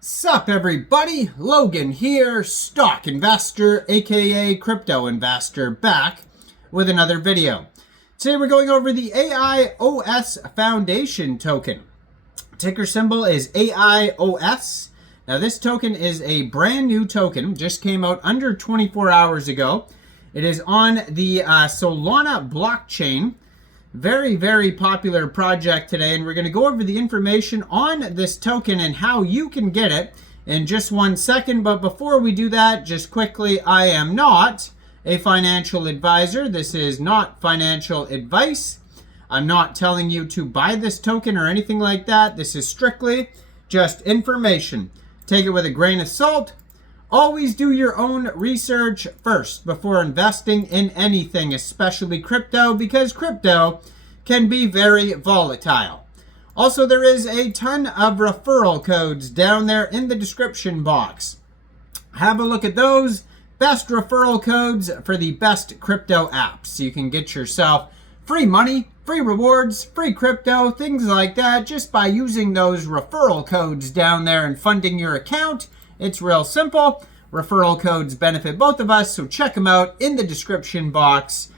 Sup everybody, Logan here, stock investor aka crypto investor, back with another video. Today we're going over the AIOS Foundation token. Ticker symbol is AIOS. Now this token is a brand new token, just came out under 24 hours ago. It is on the Solana blockchain. Very, very popular project today, and we're going to go over the information on this token and how you can get it in just 1 second. But before we do that, just quickly, I am not a financial advisor. This is not financial advice. I'm not telling you to buy this token or anything like that. This is strictly just information. Take it with a grain of salt. Always do your own research first before investing in anything, especially crypto, because crypto can be very volatile. Also, there is a ton of referral codes down there in the description box. Have a look at those. Best referral codes for the best crypto apps. You can get yourself free money, free rewards, free crypto, things like that, just by using those referral codes down there and funding your account. It's real simple. Referral codes benefit both of us, so check them out in the description box.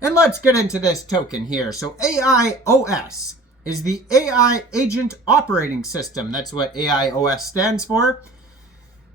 And let's get into this token here. So AIOS is the AI Agent Operating System. That's what AIOS stands for,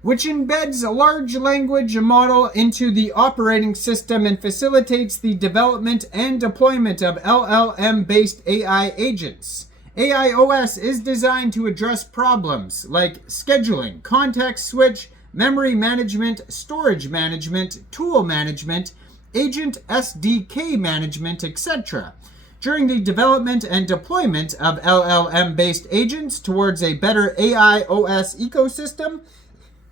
which embeds a large language model into the operating system and facilitates the development and deployment of LLM-based AI agents. AIOS is designed to address problems like scheduling, context switch, memory management, storage management, tool management, agent SDK management, etc. during the development and deployment of LLM-based agents towards a better AIOS ecosystem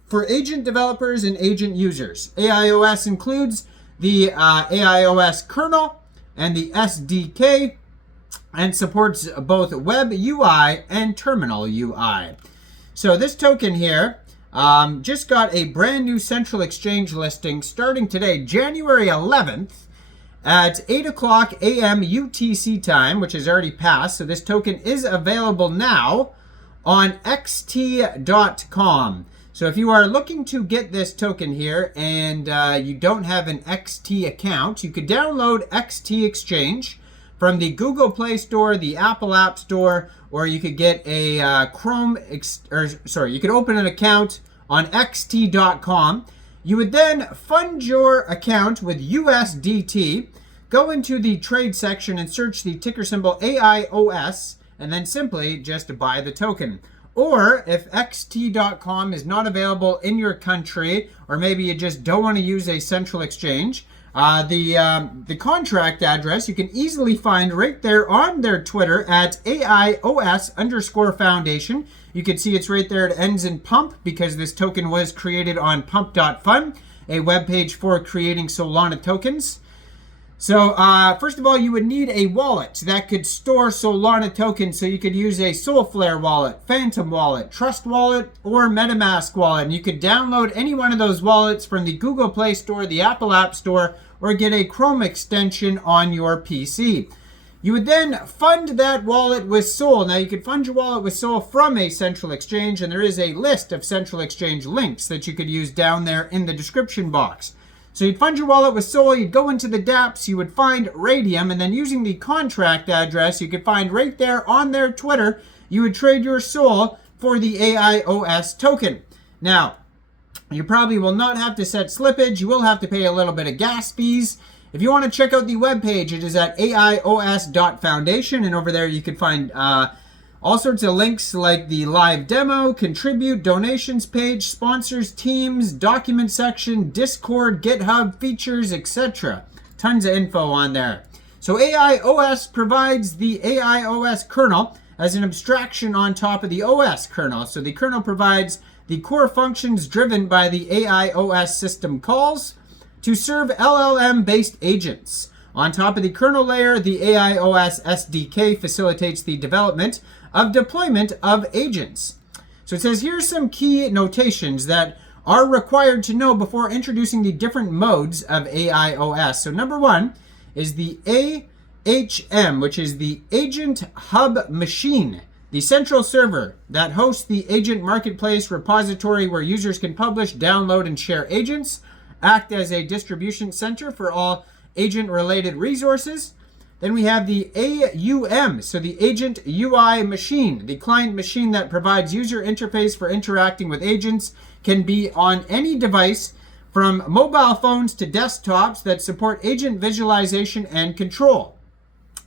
for agent developers and agent users. AIOS includes the AIOS kernel and the SDK, and supports both web UI and terminal UI. So this token here just got a brand new central exchange listing starting today, January 11th at 8 o'clock a.m. UTC time, which has already passed. So this token is available now on xt.com. So if you are looking to get this token here and you don't have an XT account, you could download XT Exchange from the Google Play Store, the Apple App Store, or you could get a you could open an account on xt.com. You would then fund your account with USDT, go into the trade section and search the ticker symbol AIOS, and then simply just buy the token. Or if xt.com is not available in your country, or maybe you just don't want to use a central exchange, the contract address you can easily find right there on their Twitter at AIOS_foundation. You can see it's right there. It ends in pump because this token was created on pump.fun, a webpage for creating Solana tokens. So first of all, you would need a wallet that could store Solana tokens. So you could use a Solflare wallet, Phantom wallet, Trust wallet, or MetaMask wallet. And you could download any one of those wallets from the Google Play Store, the Apple App Store, or get a Chrome extension on your PC. You would then fund that wallet with Sol. Now you could fund your wallet with Sol from a central exchange, and there is a list of central exchange links that you could use down there in the description box. So you'd fund your wallet with Sol, you'd go into the dApps, you would find RAYDIUM, and then using the contract address you could find right there on their Twitter, you would trade your Sol for the AIOS token. Now, you probably will not have to set slippage, you will have to pay a little bit of gas fees. If you want to check out the webpage, it is at aios.foundation, and over there you can find all sorts of links like the live demo, contribute, donations page, sponsors, teams, document section, Discord, GitHub, features, etc. Tons of info on there. So AIOS provides the AIOS kernel as an abstraction on top of the OS kernel. So the kernel provides the core functions driven by the AIOS system calls to serve LLM-based agents. On top of the kernel layer, the AIOS SDK facilitates the development of deployment of agents. So it says here's some key notations that are required to know before introducing the different modes of AIOS. So number one is the AHM, which is the Agent Hub Machine. The central server that hosts the agent marketplace repository where users can publish, download, and share agents, act as a distribution center for all agent-related resources. Then we have the AUM, so the Agent UI machine. The client machine that provides user interface for interacting with agents can be on any device from mobile phones to desktops that support agent visualization and control.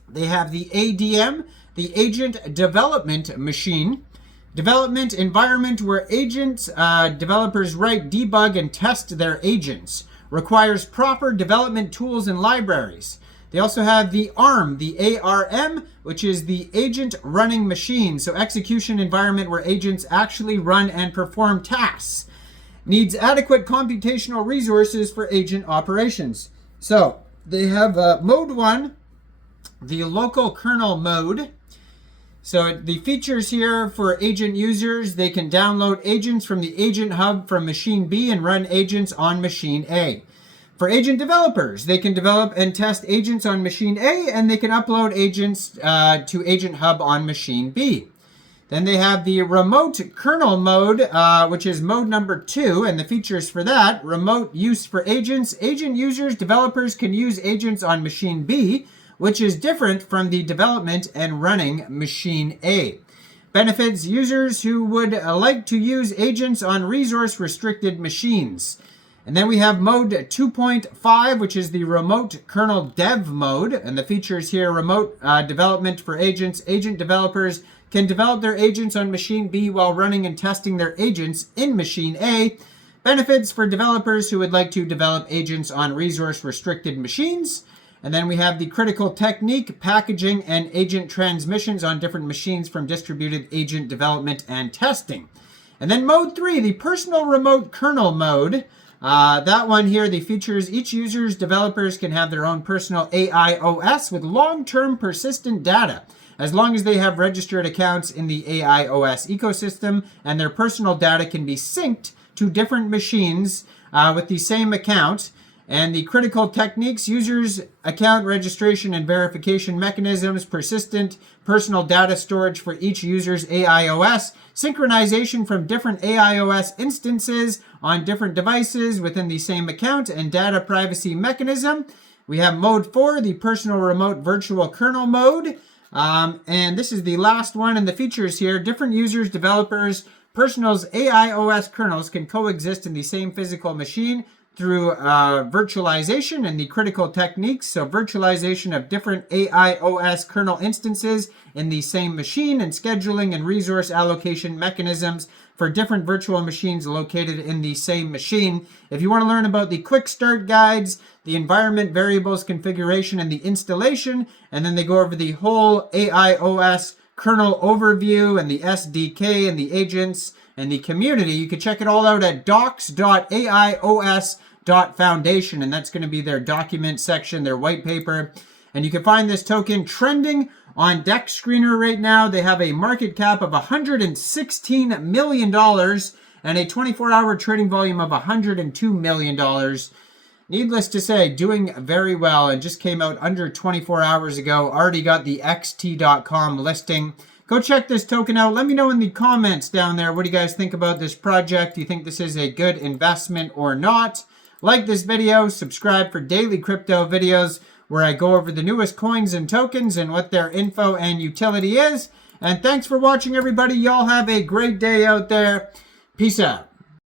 They have the ADM, the Agent Development Machine. Development environment where agents, developers write, debug, and test their agents. Requires proper development tools and libraries. They also have the ARM, the ARM, which is the Agent Running Machine. So execution environment where agents actually run and perform tasks. Needs adequate computational resources for agent operations. So they have mode 1, the local kernel mode. So the features here for agent users, they can download agents from the agent hub from machine B and run agents on machine A. For agent developers, they can develop and test agents on machine A, and they can upload agents to agent hub on machine B. Then they have the remote kernel mode, which is mode number 2, and the features for that: remote use for agents. Agent users, developers can use agents on machine B, which is different from the development and running machine A. Benefits: users who would like to use agents on resource-restricted machines. And then we have mode 2.5, which is the remote kernel dev mode. And the features here: remote development for agents. Agent developers can develop their agents on machine B while running and testing their agents in machine A. Benefits for developers who would like to develop agents on resource-restricted machines. And then we have the critical technique, packaging, and agent transmissions on different machines from distributed agent development and testing. And then mode 3, the personal remote kernel mode. That one here, the features: each user's developers can have their own personal AIOS with long-term persistent data, as long as they have registered accounts in the AIOS ecosystem, and their personal data can be synced to different machines with the same account. And the critical techniques: users, account registration and verification mechanisms, persistent personal data storage for each user's AIOS, synchronization from different AIOS instances on different devices within the same account, and data privacy mechanism. We have mode 4, the personal remote virtual kernel mode. And this is the last one. And the features here: different users, developers, personal's AIOS kernels can coexist in the same physical machine through virtualization and the critical techniques. So virtualization of different AIOS kernel instances in the same machine, and scheduling and resource allocation mechanisms for different virtual machines located in the same machine. If you want to learn about the quick start guides, the environment variables configuration, and the installation, and then they go over the whole AIOS kernel overview and the SDK and the agents and the community, you can check it all out at docs.aios.foundation, and that's going to be their document section, their white paper. And you can find this token trending on Dex Screener right now. They have a market cap of $116 million and a 24-hour trading volume of $102 million. Needless to say, doing very well, and just came out under 24 hours ago. Already got the xt.com listing. Go check this token out. Let me know in the comments down there, what do you guys think about this project? Do you think this is a good investment or not? Like this video, subscribe for daily crypto videos where I go over the newest coins and tokens and what their info and utility is. And thanks for watching, everybody. Y'all have a great day out there. Peace out.